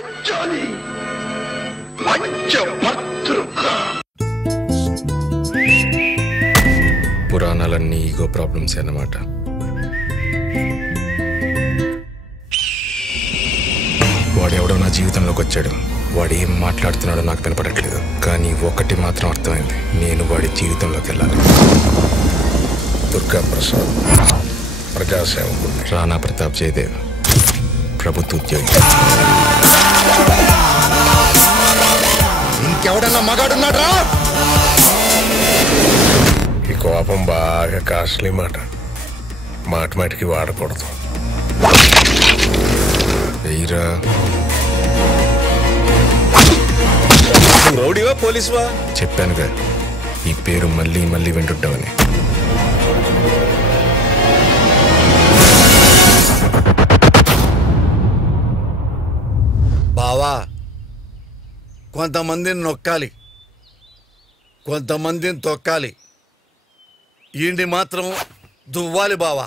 పంచాలి పంచభద్రుక. పురాణాలన్నీ ego problems అన్నమాట. వాడెవడో నా జీవితంలోకి వచ్చాడు. వాడు ఏం మాట్లాడుతున్నాడో నాకు వినపడట్లేదు, కానీ ఒకటి మాత్రం అర్థమైంది, నేను వాడి జీవితంలోకి వెళ్ళాలి. దుర్గా ప్రసాద్, ప్రజాసేవకుడు. రాణా ప్రతాప్ జయదేవ్, ప్రభుత్వ ఉద్యోగి. ఇంకెవడన్నా మగాడున్నాడ్రా? ఈ కోపం బాగా కాస్ట్లీ మాట, మాటికి వాడకూడదు. వెయ్యిరా. రౌడీవా పోలీసువా? చెప్పానుగా, ఈ పేరు మళ్ళీ మళ్ళీ వింటుంటామని. బావా, కొంతమందిని నొక్కాలి, కొంతమందిని తొక్కాలి, ఈయన్ని మాత్రం దువ్వాలి బావా.